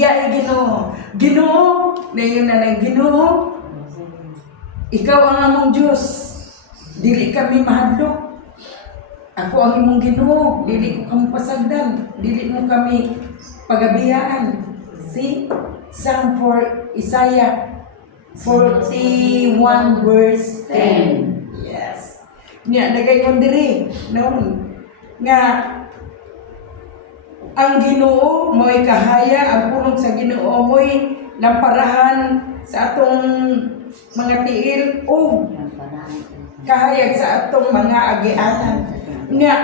diya ay Ginoo. Ginoo, dayon na lang Ginoo. Ikaw ang among Dios. Dili kami mahadlok. Ako ang imong Ginoo, dili ko kamo pasagdan, dili mo kami pagabiyaan. See? Psalm for Isaiah 41 verse 10. Yes. Nya nagayon diri noon nga ang Ginoo mo'y kahaya, ang pulong sa Ginoo mo'y lamparahan sa atong mga tiil o kahayag sa atong mga agianan. Nga,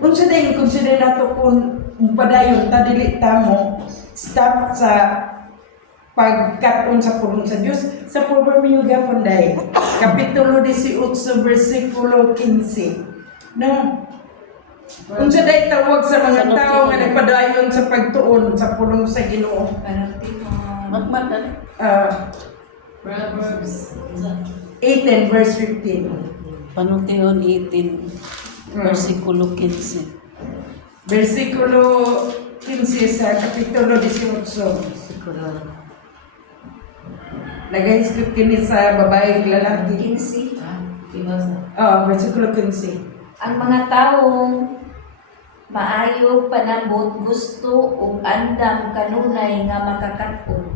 unsa din consider nato kung padayon ta dili ta mo stop sa pagkaton sa pulong sa Dios sa Proverbio gaponday kapitulo 18 bersikulo 15. No? Unsa day tawag sa mga tao nga nagpadayon sa pagtuon sa pulong sa Ginoo? Proverbs 18 verse 15. Panungtinon 18, versikulo 15. Versikulo 15 sa kapitulo 18. Nag-inscript kini sa babae lalaki. 15. Versikulo 15. Ang mga taong maayo panabot gusto ug andam kanunay nga makakaton.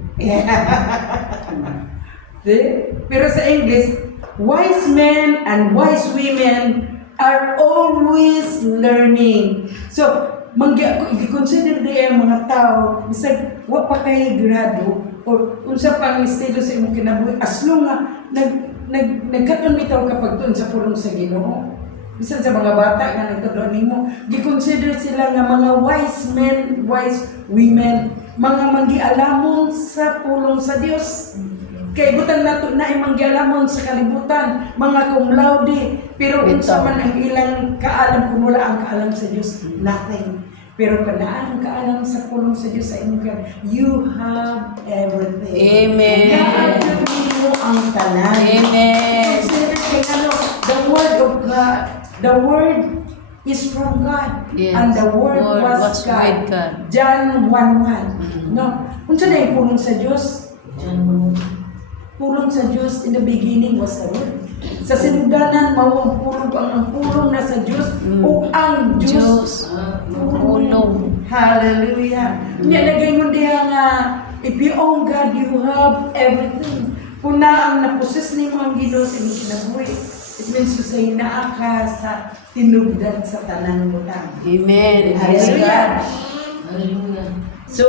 Pero sa English, wise men and wise women are always learning. So, i-consider din ang mga tao, bisag wa pa kay grado, o unsa pang estilo sa imong kinabuhi, as long nga, nagkaton bitaw kapag tuon sa pulong sa Ginoo. Bisan sa mga bata nga nagtudlo nimo, gi-consider sila nga mga wise men, wise women, mga manggialamon sa pulong sa Dios. Kay butan nato na ay manggialamon sa kalibutan, mga cum laude, pero unsa man ang ilang kaalam kung wala ang kaalam sa Dios, nothing. Pero kanaan ang kaalam sa pulong sa Dios sa imong kan, you have everything. Amen. Naadyo mo ang tanan. Amen. Consider kay ano, the word of God, the word is from God, Yes. and the word was with God. God. John 1:1. No, unsa na yung pulong sa Dios? Pulong sa Diyos, in the beginning was the Word. Sa sinugdanan, mao ang pulong na sa Diyos, o ang Diyos. Pulong. Hallelujah. Nya lagay mo diha nga, if you own God, you have everything. Kung na ang naposes ni mo ang Ginoo sa imong kinabuhi, it means to say, naa ka sa tinugdan sa tanan mo ta. Amen. Hallelujah. Praise God. Hallelujah. So,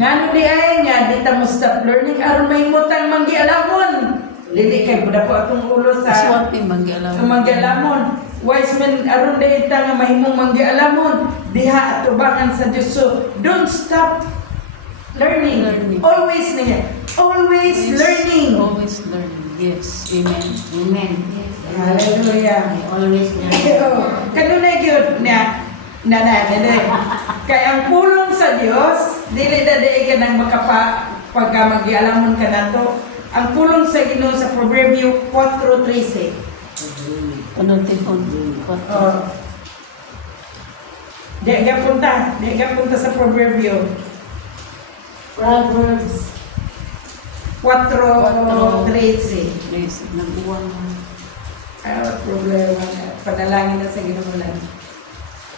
ngano di ay nga, di ta mo stop learning, aron may mutang manggialamon. Dili kay budak ko atong ulo sa Swerte manggialam. manggialamon. Wise men aron di ta nga mahimong manggialamon. Diha atubangan sa Dios. So, don't stop learning. Learning. Always niya. Always Yes. learning. Always learning. Yes. Amen. Amen. Hallelujah. Always Kanunay gyud na kay ang pulong sa Dios dili dali ka nang pagka magialamon ka nato. Ang pulong sa Ginoo sa Proverbio 4:13. Panungtinon. Di ka punta sa Proverbio Proverbs 4:13. Praise. Nagbuwan. Problema. Panalangin na sa Ginoo lang.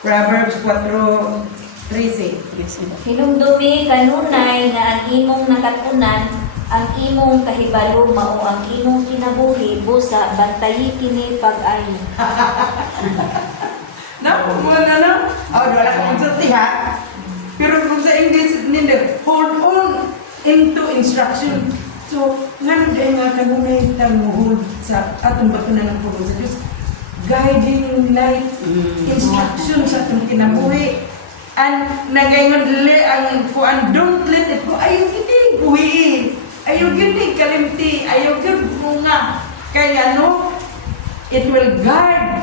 Proverbs 4:13. Praise God. Hinumdumi kanunay nga ang imong nakatunan, ang imong kahibalo mao ang imong kinabuhi busa bantayi kini pag-ayo. Wala ka magsulti ha. Pero kung sa English, hindi, hold on into instruction. So, nga nga kanunay hold sa atong batunan ng pulong sa Diyos. Guiding light, instruction sa atong kinabuhi. And nagayon dili ang kuan, don't let it go. Ayaw gini buhi. Ayaw gini kalimti. Ayaw gini bunga. Kaya no, it will guard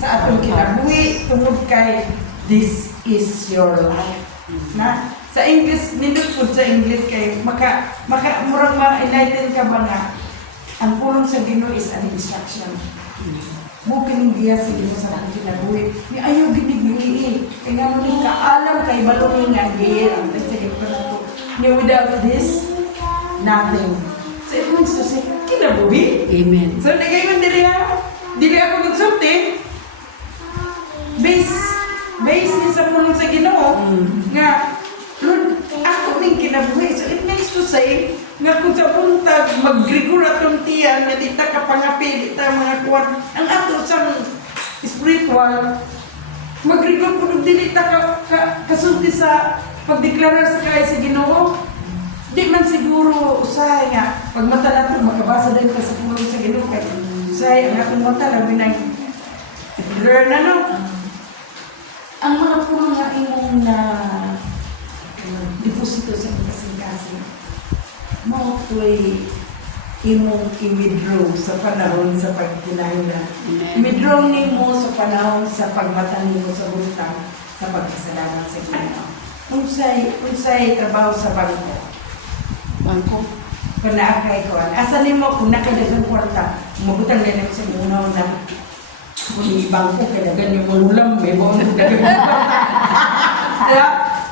sa atong kinabuhi tungod kay this is your life. Na sa English, nindot po sa English kay murang ma-enlighten ka ba nga ang pulong sa Ginoo is an instruction. Bukin diya sa Ginoo sa atong kinabuhi. Ni ayaw gini buhi. Kaya nga mo ni kaalam kay balong nga gir ang sige pa na to. Nga without this, nothing. So it means to say, kinabuhi. Amen. So nagayon dili ako magsulti. Base ni sa pulong sa Ginoo nga Lord, ako ning kinabuhi. So it means to say nga kung sa puntag mag-rigor atong tiyan nga di ta kapangapi, di ta mga kuwan ang ato sang spiritual mag-rigor kung dili ta kasulti sa pagdeklarar sa kay sa Ginoo. Di man siguro usahay nga pag mata natin makabasa din ka sa pulong sa Ginoo kay usahay ang atong mata labi na learn na no. Ang mga pulong nga imong na deposito sa kasing-kasing mo to'y imong i-withdraw sa panahon sa pagkinahanglan. I-withdraw nimo sa panahon sa pagmata nimo sa butang sa pagkasalanan sa Ginoo. Unsay trabaho sa bangko. Bangko. Kung naakay ko, asa nimo kung nakadagang kwarta, mabutang din ako sa unaw na kung i-bangko, kaya ganyan mo ulam, may buong nagdagay mo. Kaya,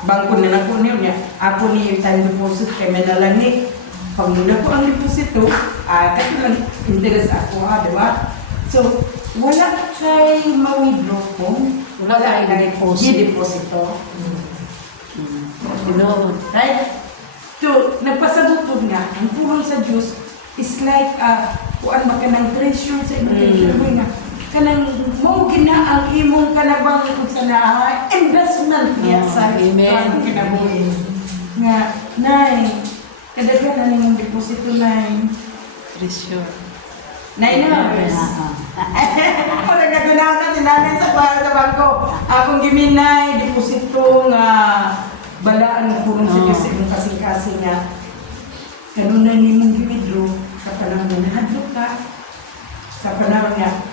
bangko na ako niya. Ako ni yung time deposit, kaya may nalangi. Pag muna ko ang deposito, kasi lang interest ako, di ba? So, wala kay ma-withdraw kung Wala kay i-deposito. No. Right? So, nagpasabot po nga, ang pulong sa Diyos is like, kuan ba ka ng treasure sa imong nga. Kanang mo gina ang imong kanabang kung sa naa, investment niya sa Amen. kinabuhi. Nga, nay, kadaghan na nimong deposito, nay. Treasure. Nay na, parang nagunaw na sinanay sa bangko. Akong giminay, deposito nga, balaan ng pulong sa Diyos sa imong kasing-kasing nga. Ganun na nimong giwidro sa panahon na nahadlok ka. Sa panahon nga,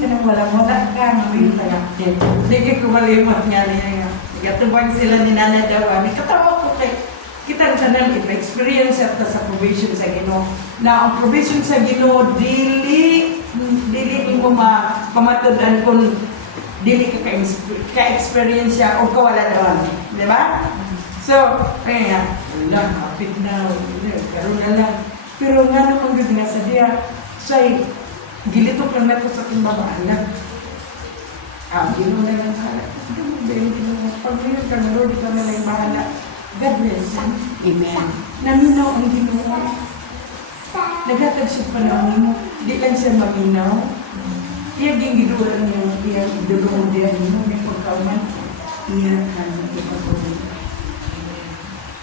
kanang wala-wala ka, ngayon ka nga. Hindi ko malimot nga niya nga. Nagkatubag sila ni Nana daw. May katawa ko kay kita tanan ipa-experience at sa provision sa Ginoo. Na ang provision sa Ginoo dili mo pamatudan kung dili ka ka-experience siya o kawala doon. Di ba? So, kaya nga, kapit na, karoon na lang. Pero nga naman gud nga sa diya, say, gilitok lang nato sa ating babaan lang. Ginoo na lang sa alat. Pag ngayon ka na, Lord, ikaw na lang bahala. God bless. Amen. Naminaw ang Ginoo. Naghatag siya panahon mo. Di lang siya maminaw. Iya gingiduran niyo, iya idulong diyan mo, may pagkauman. Iya kan ipatuloy.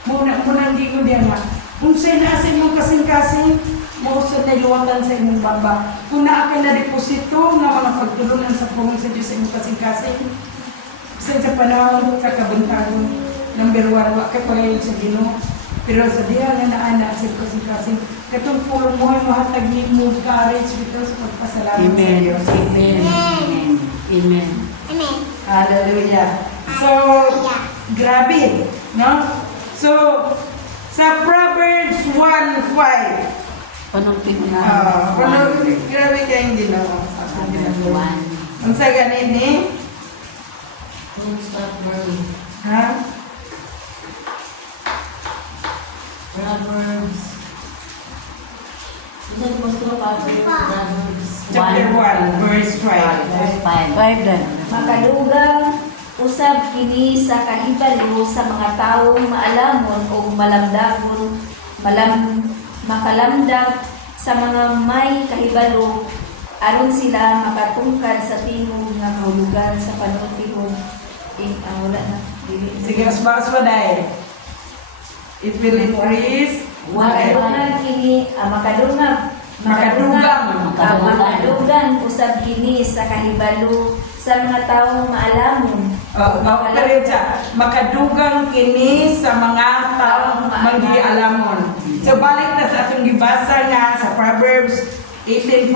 Muna hindi ko diyan nga. Kung sa'yo na sa imong kasing-kasing, mo sa nailuwatan sa imong baba. Kung naa ka na deposito nga mga pagtulungan sa pulong sa Diyos sa imong kasing-kasing, sa panahon sa kabuntagon, number 1, wa ka pagayon sa Ginoo. Pero sa diha nga naana sa kasing-kasing, katong pulong mo ay mahatag ni mo courage dito sa pagpasalamat sa Amen. Diyos. Amen. Amen. Amen. Hallelujah. So, grabe, no? So, sa Proverbs 1:5, Panungtin na. grabe kayong Ginoo. Ang ginagawa. Ang sa ganin ni? Don't stop burning. Ha? Proverbs. Isang gusto pa Proverbs. Chapter 1, verse 5. Verse 5. 5 dan. Makadugang usab kini sa kahibalo sa mga taong maalamon o malamdagon makalamdag sa mga may kahibalo aron sila makatungkad sa tingog nga kahulugan sa panutihon. Wala na. Sige, asbaras pa dahil. It will increase. Makadugang kini makadugang usab kini sa kahibalo sa mga taong maalamon. Pero siya, makadugang kini sa mga taong manggialamon. So balik na sa atong gibasa nga sa Proverbs 18:5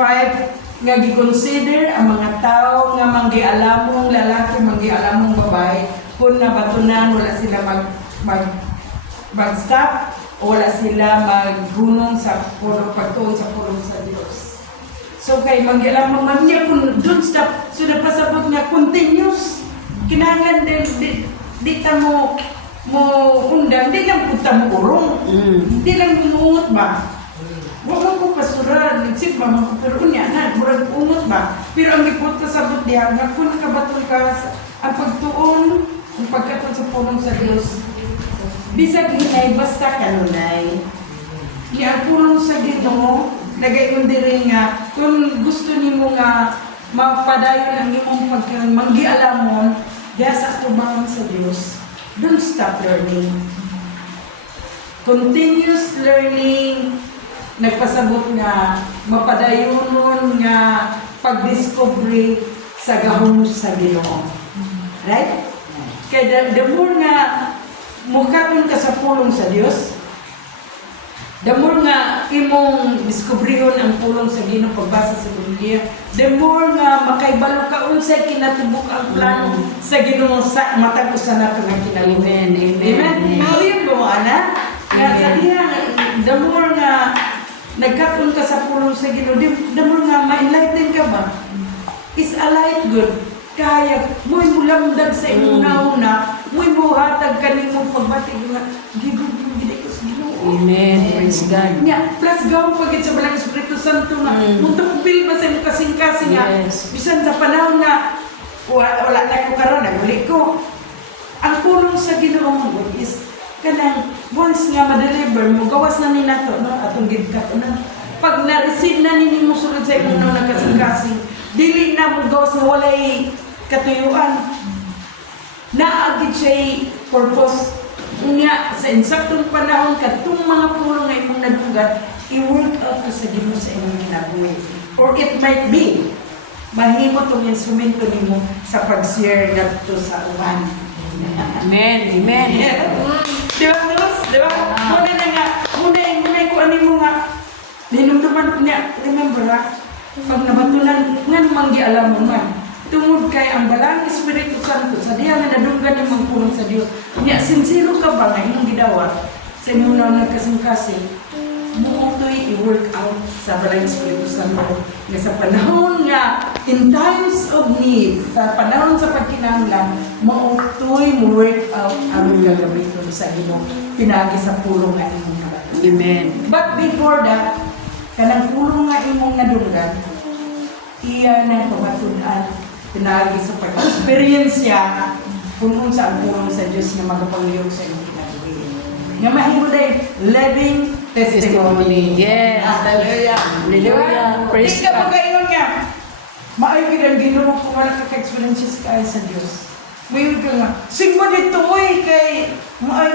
nga gi-consider ang mga tao nga manggialamong lalaki, manggialamong babae kung nabatunan wala sila mag-stop o wala sila maghunong sa pagtuon sa pulong sa Diyos. So kay manggialamong man niya kung don't stop, so napasabot nga continuous. Kinahanglan din di ta mo mo undang, di lang punta mo urong. Di lang umuungot ba? Wala ko pasuran, nagsip ba mo, pero unya na, murag ungot ba? Pero ang lipot ka sabot diya, nga kung nakabatol ka ang pagtuon, ang pagkatol sa pulong sa Diyos. Bisag hinay, basta kanunay. Ni ang pulong sa Ginoo, nagayon diri nga, kung gusto nimo nga mapadayon ang imong manggialamon, diya sa tubangan sa Diyos, don't stop learning. Continuous learning, nagpasabot nga mapadayonon nga pagdiscovery sa gahom sa Ginoo. Right? Kaya the more nga mukaton ka sa pulong sa Dios, the more nga imong discoveryhon ang pulong sa Ginoo pagbasa sa Biblia, the more nga makaibalo ka unsay kinatubok ang plano sa Ginoo sa matag usa nato nga kinabuhi. Amen. Amen. Ayun mo ana. Nga sa diha, the more nga nagkaton ka sa pulong sa Ginoo, the more nga ma-enlighten ka ba? Is a light good. Kaya mo'y mulamdag sa imong nauna, mo'y buhatag ka nimong pagbati nga gigod mo gid ko sa Ginoo. Amen. Praise God. Nya plus gaw pagit sa Balang Espiritu Santo nga munta ko bil ba sa imong kasing-kasing nga Yes. bisan sa panahon nga wala na ko karon naguli ko. Ang pulong sa Ginoo mo is kanang once nga ma-deliver mo gawas na ni nato no atong gidkat na pag na-receive na nimo sulod sa imong nauna kasing-kasing dili na mo gawas na walay katuyuan. Naagid siya purpose niya sa insaktong panahon katong mga pulong nga imong nadugat i-work out ko sa Ginoo sa imong kinabuhi. Or it might be mahimo tong instrumento nimo sa pag-share ngadto sa uban. Amen. Amen. Di ba, Nels? Di ba? Muna na nga, muna ko ano mo nga, hinumduman ko niya, remember ha, pag nabatulan, nga namang gialam mo man, tungod kay ang Balang Espiritu Santo, sa diya nga nadunggan yung mga pulong sa Diyos, niya, sincero ka ba nga imong gidawat sa imong na nagkasing-kasing, mo ito'y i-work out sa Balang Espiritu Santo, nga sa panahon nga, in times of need, sa panahon sa pagkinahanglan, mo ito'y mo work out ang gagamiton sa Ginoo, pinagi sa pulong nga imong nabatulan. Amen. But before that, kanang pulong nga imong nadunggan, iya na pamatunan, pinagi sa pag-experience niya kung unsa ang pulong sa Diyos na magapangyog sa imong kinabuhi. Nga mahimo dahil living testimony. Yes. Hallelujah. Hallelujah. Praise Di ka God. magayon nga. Maayo ang Ginoo kung wala ka ka-experiences ka sa Diyos. Mayon ka nga. Simba dito oy kay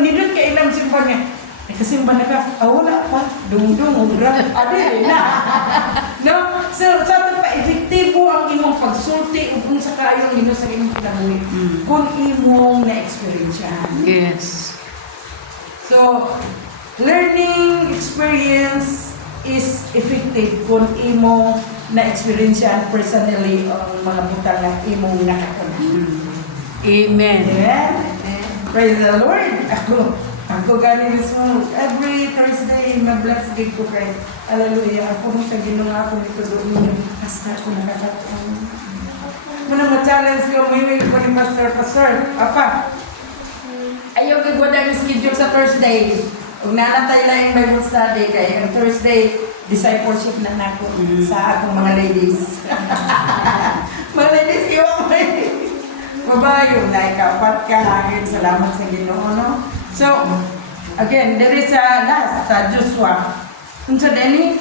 nindot kay ilang simba niya. Nagkasimba na ka. Wala pa. Dung-dung. Ugra. Adi na. No? So, sa ito pa, efektibo ang imong pagsulti kung sa kayong Ginoo sa imong kinabuhi. Kung imong na-experience yan. Yes. So, learning experience is effective kung imong na-experience yan personally ang mga butang na imong nakakunan. Amen. Amen? Praise the Lord! Ako gani mismo, every Thursday, na-bless din ko kay Hallelujah. Ako mo sa ginawa ko nito doon yung hasta ko nakakataon. Muna ma-challenge ko, may ko ni Pastor, Apa, ayaw gagawin ang schedule sa Thursday. Huwag nanatay lang yung Bible study kaya yung Thursday, discipleship na nako sa akong mga ladies. Mga ladies, iwan mo babayo na ikapat ka hangin. Salamat sa Ginoo, no? So, again, there is a last sa Joshua. Kung sa Deni,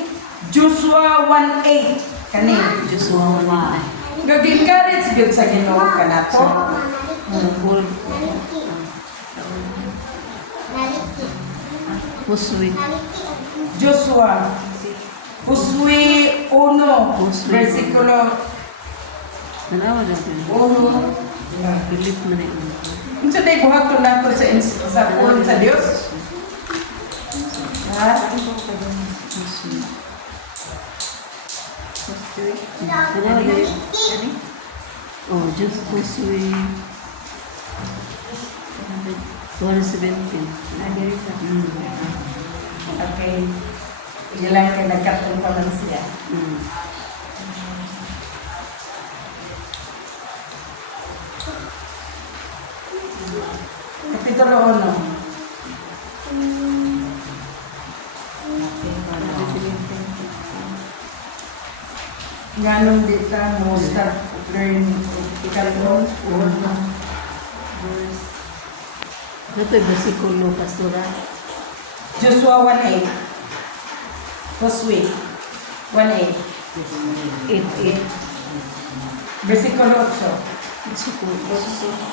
Joshua 1:8. Kani, Joshua 1. gag-encourage yun sa Ginoo ka na to. Puswi. Joshua. Uswi 1, versikulo Nanawa na ko. 1. Believe mo na yun. Kung sa day buhaton nato sa pulong sa Dios. Ha? Nanawa na yun. Oh, just puswi. 117. Okay. Ilang ka nagkatong pa lang siya. Kapit kapitulo 1. Ganun di ka mo start learning ikalong or verse. Ito yung versikulo, pastora. Joshua 1:8. Josue 1:8. 8:8. Versikulo 8. Versikulo.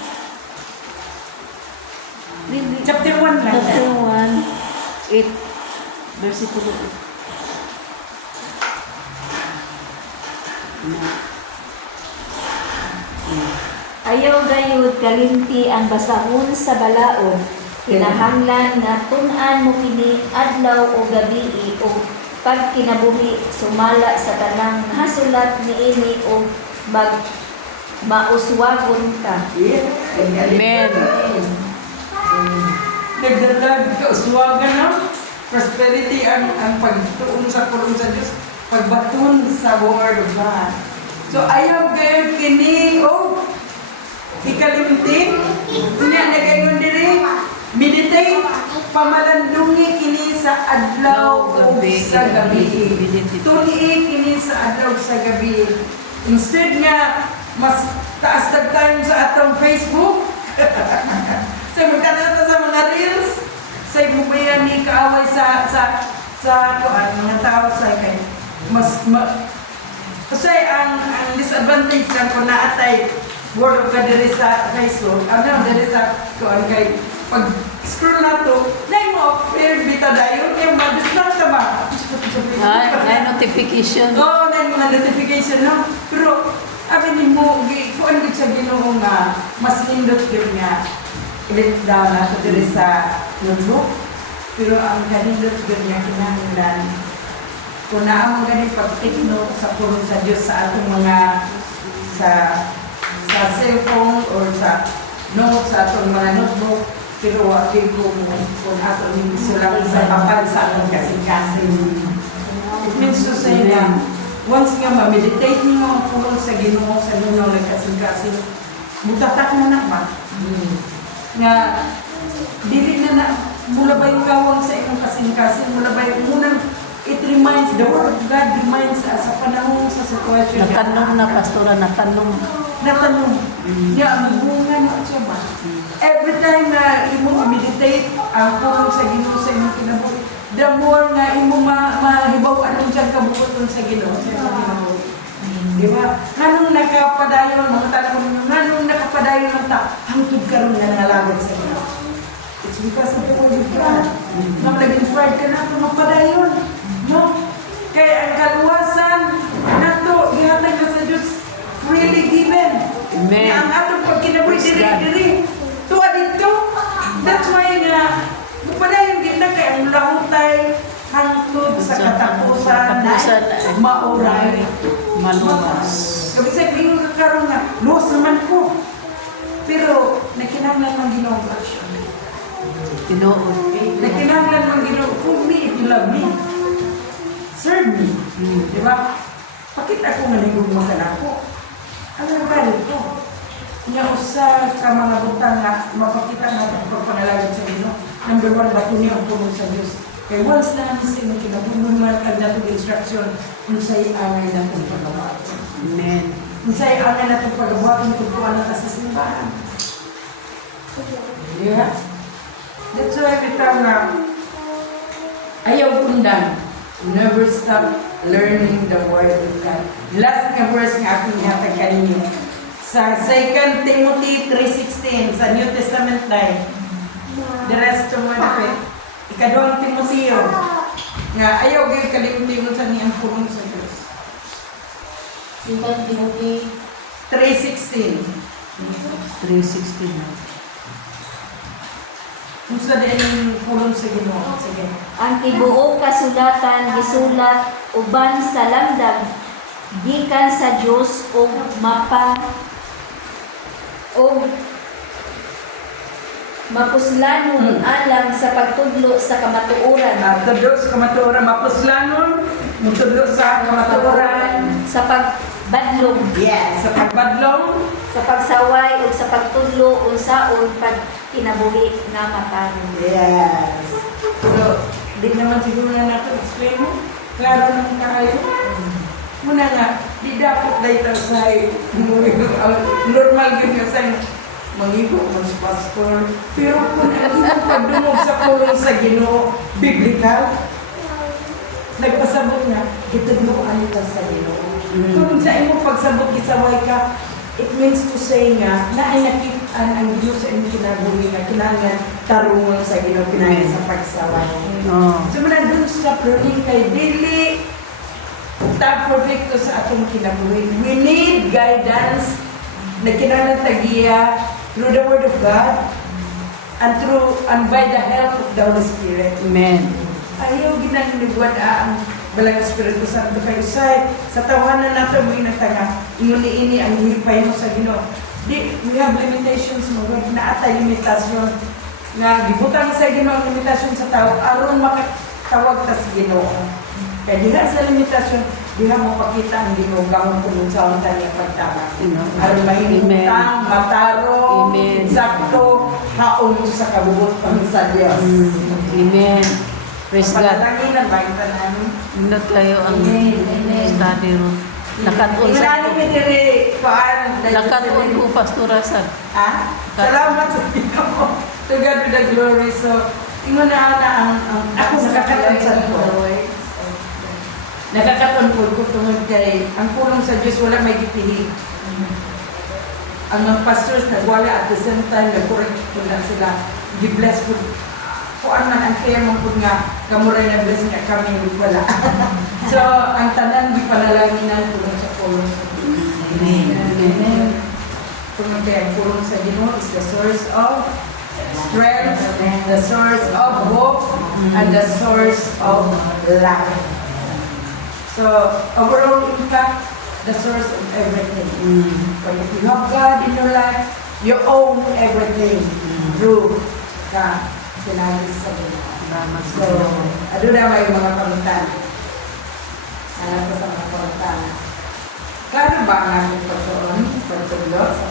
Chapter 1 lang. Chapter 1, 8. Versikulo 8. Ayaw gayud kalimti ang basahon sa balaod. Kinahanglan nga tun-an mo kini adlaw o gabi o pag kinabuhi sumala sa tanang hasulat niini o mauswagon ka. Amen. Nagdadag ka uswagan no? Prosperity ang pagtuon sa pulong sa Diyos, pagbaton sa Word of God. So ayaw kayo kini o ikalimtin, niya nagayon diri, meditate, pamalandungi kini sa adlaw o sa gabi. Tuni kini sa adlaw sa gabi. Instead nga, mas taas tagtayo sa atong Facebook, sa magkanato sa mga reels, sa ibubayan ni kaaway sa mga tao sa kay kasi ang disadvantage lang ko na atay word of God diri sa Facebook, diri sa kuan kay pag scroll na to, nay mo fair bita dayon yung ma-distract ka ba? May notification. Oo, nay mga notification no. Pero abi ni mo kuan gid sa Ginoo nga mas nindot gyud nga i-let down na diri sa notebook. Pero ang kanindot gyud nga kinahanglan kung naamo gani pag-take note sa pulong sa Dios sa atong mga sa cellphone or sa notes sa atong mga notebook, pero wagi ko kung atong sulat sa papel sa atong kasing-kasing. It means to say na once nga ma-meditate mo ang pulong sa Ginoo sa nuno ng kasing-kasing, mutatak na na ba? Nga dili na mula ba yung kawang sa imong kasing-kasing, mula ba yung munang it reminds, the Word of God reminds us sa panahon sa sitwasyon. Natanong na, pastora, natanong. Natanong. Niya, ang bunga na siya ba? Every time na imo meditate ang pulong sa Ginoo sa imong kinabuhi, the more nga imo mahibaw anong dyan kabukoton sa Ginoo sa imong kinabuhi. Di ba? Nganong nakapadayon, mga tanong ninyo, nganong nakapadayon ang hangtod karon nga nangalagad sa Ginoo? It's because of the Word of God. Nang nag-inspired ka na ito, magpadayon. No? Kaya ang kaluwasan na ito, ihatag na sa Diyos, freely given. Amen. Ang atong pagkinabuhi Praise God. diri-diri. Tuwa dito. That's why nga, magpadayon gina kay ang lahutay hangtod sa katapusan na mauray. Maluwas. Kabisay, bingon ka karoon nga, luwas naman ko. Pero, nakinanglan ng Ginoo action. Tinood. Nakinanglan ng Ginoo, for me, if you love me, serve me. Di ba? Pakita ko manigog mo ka na ako. Ano na ba ito? Nga usa sa mga butang na mapakita natin pagpangalagad sa Ginoo. Number 1, bato niya ang puno sa Diyos. Kaya once na namin sa inyo kinabunon man ang natong instruction, kung sa'y angay natong paggawa. Amen. Kung sa'y angay natong paggawa, kung tutuan na sa simbahan. Yeah. That's why every time na ayaw kundan, never stop learning the Word of God. Last nga verse nga akong ihatag kaninyo. Sa 2 Timothy 3:16, sa New Testament tayo. The rest of mga dapat. Ikaduhang Timoteo. Nga ayaw kayo kalimutin mo sa niyang pulong sa Diyos. 2 Timothy 3:16. 3:16 na. Kung sa din yung pulong sa Ginoo. Sige. Ang tibuok kasulatan gisulat uban sa lamdag gikan sa Dios ug mapuslanon alang sa pagtudlo sa kamatuoran Tudlo sa kamatuoran, mapuslanon, mutudlo sa kamatuoran. sa pagbadlong Yes, sa pagbadlong, sa pagsaway o sa pagtudlo unsaon pag kinabuhi nga matarong. Yes. So, di naman siguro na natin explain mo. Klaro naman kayo. Muna nga, di dapat dahil sa normal yun yung sa mangigo mo sa pastor. Pero kung ang iyong pagdungog sa pulong sa Ginoo, biblical, nagpasabot na, itudloan ka sa Ginoo. Kung sa iyong pagsabot, isaway ka, it means to say nga, na ay nakitaan ang Diyos sa inyong kinabuhi nga, kinangan tarungon sa Ginoo, kinangan sa pagsaway. Oh. So, muna dun sa pruning kay Dili, ta perfecto sa atong kinabuhi. We need guidance na kinahanglan tagiya through the Word of God and by the help of the Holy Spirit. Amen. Ayaw ginanigwad ang Balang Espiritu Santo kay Usay. Sa tawanan nato mo inatanga, ini ang hipay mo sa Ginoo. We have limitations mo, na atay limitasyon. Nga gibutang sa Ginoo ang limitasyon sa tao aron makatawag ta sa Ginoo. Kaya diha sa limitasyon, diha mo pakita ang Ginoo gamon kung sa unta niya pagtama. Aron mahimutang, mataro, Amen. sakto, haon mo sa kabubuot pang sa Diyos. Amen. Praise God. Pagkatanginan ba yung tanan? Nindot kayo ang Amen. study room. Nakaton sa Inani mi diri kuan nakaton ko pastorasan. Ah, salamat sa Ginoo. To God be the glory. So, ingon na ang ako nakakaton sa ko. Nakakaton po ko tungod kay ang pulong sa Diyos wala may gipili. Ang mga pastors nagwala at the same time nag-correct po na sila. Gi-bless po. Kuan man ang kaya mong po nga kamuray na bless nga kami wala. So, ang tanan di panalanginan pulong sa pulong sa Diyos. Amen. Tungod kay ang pulong sa Ginoo is the source of strength, the source of hope, and the source of life. So, overall impact, the source of everything. But if you have God in your life, you own everything through ka sinagis sa Ginoo. So, ado na may mga pangutana. Alam ko sa mga pangutana. Klaro ba ang aming pagtuon, pagtulog sa